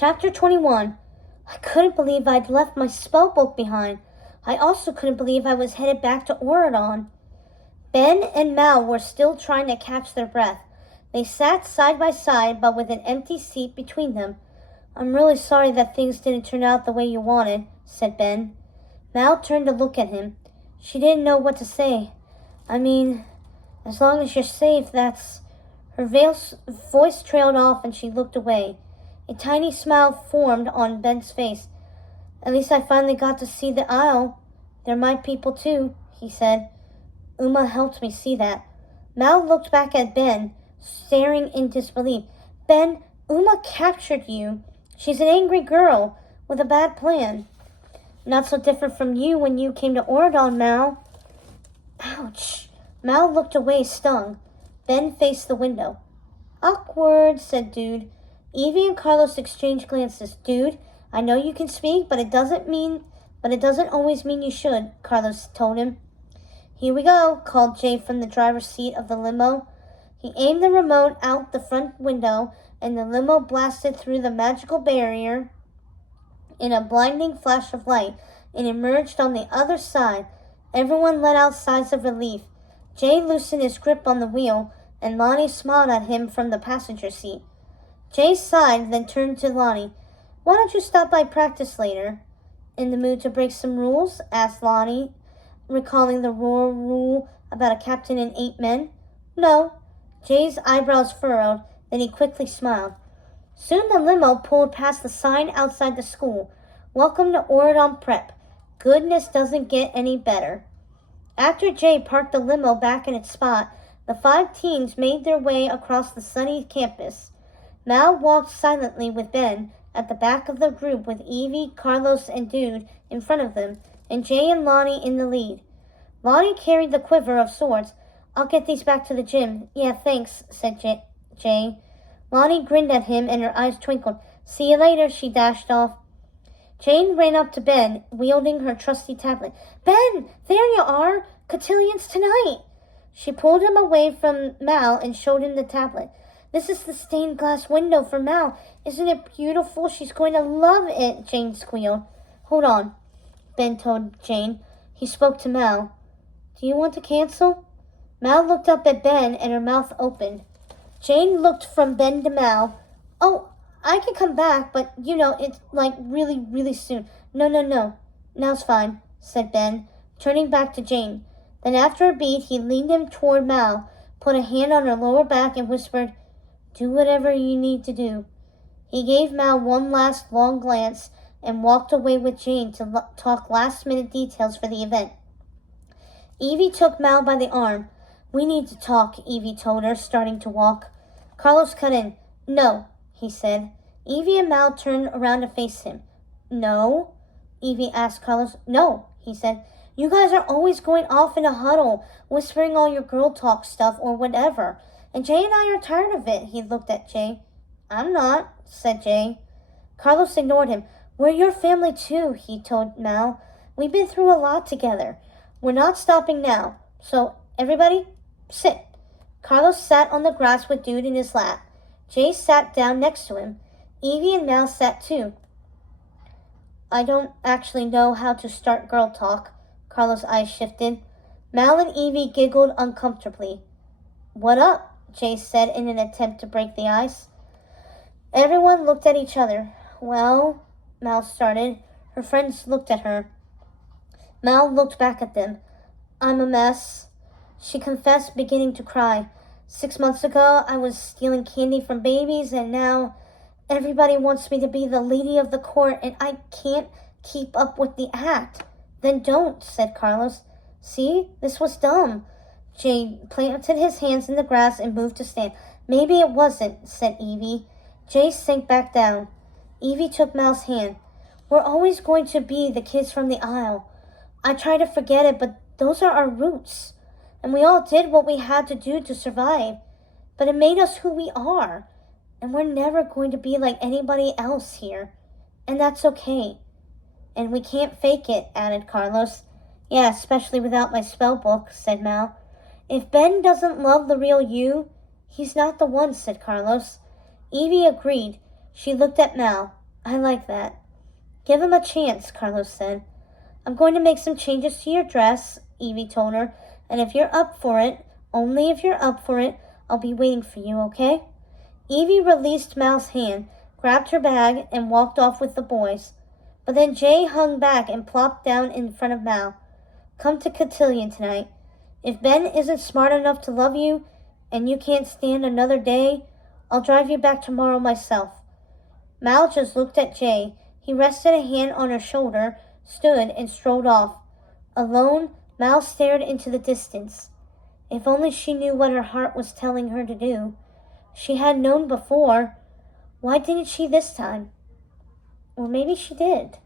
Chapter 21. I couldn't believe I'd left my spellbook behind. I also couldn't believe I was headed back to Auradon. Ben and Mal were still trying to catch their breath. They sat side by side, but with an empty seat between them. I'm really sorry that things didn't turn out the way you wanted, said Ben. Mal turned to look at him. She didn't know what to say. I mean, as long as you're safe, that's... Her voice trailed off and she looked away. A tiny smile formed on Ben's face. At least I finally got to see the Isle. They're my people too, he said. Uma helped me see that. Mal looked back at Ben, staring in disbelief. Ben, Uma captured you. She's an angry girl with a bad plan. Not so different from you when you came to Auradon, Mal. Ouch. Mal looked away, stung. Ben faced the window. Awkward, said Dude. Evie and Carlos exchanged glances. Dude, I know you can speak, but it doesn't always mean you should, Carlos told him. Here we go, called Jay from the driver's seat of the limo. He aimed the remote out the front window, and the limo blasted through the magical barrier in a blinding flash of light and emerged on the other side. Everyone let out sighs of relief. Jay loosened his grip on the wheel, and Lonnie smiled at him from the passenger seat. Jay sighed, then turned to Lonnie. Why don't you stop by practice later? In the mood to break some rules? Asked Lonnie, recalling the roar rule about a captain and 8 men. No. Jay's eyebrows furrowed, then he quickly smiled. Soon the limo pulled past the sign outside the school. Welcome to Auradon Prep. Goodness doesn't get any better. After Jay parked the limo back in its spot, the 5 teens made their way across the sunny campus. Mal walked silently with Ben at the back of the group with Evie, Carlos, and Dude in front of them, and Jay and Lonnie in the lead. Lonnie carried the quiver of swords. I'll get these back to the gym. Yeah, thanks, said Jay. Lonnie grinned at him and her eyes twinkled. See you later, she dashed off. Jane ran up to Ben, wielding her trusty tablet. Ben, there you are! Cotillions tonight! She pulled him away from Mal and showed him the tablet. This is the stained glass window for Mal. Isn't it beautiful? She's going to love it, Jane squealed. Hold on, Ben told Jane. He spoke to Mal. Do you want to cancel? Mal looked up at Ben and her mouth opened. Jane looked from Ben to Mal. Oh, I can come back, but, it's like really, really soon. No. Now's fine, said Ben, turning back to Jane. Then after a beat, he leaned him toward Mal, put a hand on her lower back and whispered, Do whatever you need to do. He gave Mal one last long glance and walked away with Jane to talk last-minute details for the event. Evie took Mal by the arm. We need to talk, Evie told her, starting to walk. Carlos cut in. No, he said. Evie and Mal turned around to face him. No? Evie asked Carlos. No, he said. You guys are always going off in a huddle, whispering all your girl talk stuff or whatever. And Jay and I are tired of it, he looked at Jay. I'm not, said Jay. Carlos ignored him. We're your family too, he told Mal. We've been through a lot together. We're not stopping now. So, everybody, sit. Carlos sat on the grass with Dude in his lap. Jay sat down next to him. Evie and Mal sat too. I don't actually know how to start girl talk. Carlos' eyes shifted. Mal and Evie giggled uncomfortably. What up? Jay said in an attempt to break the ice. Everyone looked at each other. Well, Mal started. Her friends looked at her. Mal looked back at them. I'm a mess. She confessed, beginning to cry. 6 months ago, I was stealing candy from babies, and now everybody wants me to be the lady of the court, and I can't keep up with the act. Then don't, said Carlos. See, this was dumb. Jay planted his hands in the grass and moved to stand. Maybe it wasn't, said Evie. Jay sank back down. Evie took Mal's hand. We're always going to be the kids from the Isle. I try to forget it, but those are our roots. And we all did what we had to do to survive. But it made us who we are. And we're never going to be like anybody else here. And that's okay. And we can't fake it, added Carlos. Yeah, especially without my spell book, said Mal. If Ben doesn't love the real you, he's not the one, said Carlos. Evie agreed. She looked at Mal. I like that. Give him a chance, Carlos said. I'm going to make some changes to your dress, Evie told her, and if you're up for it, only if you're up for it, I'll be waiting for you, okay? Evie released Mal's hand, grabbed her bag, and walked off with the boys. But then Jay hung back and plopped down in front of Mal. Come to Cotillion tonight. If Ben isn't smart enough to love you, and you can't stand another day, I'll drive you back tomorrow myself. Mal just looked at Jay. He rested a hand on her shoulder, stood, and strolled off. Alone, Mal stared into the distance. If only she knew what her heart was telling her to do. She had known before. Why didn't she this time? Or maybe she did.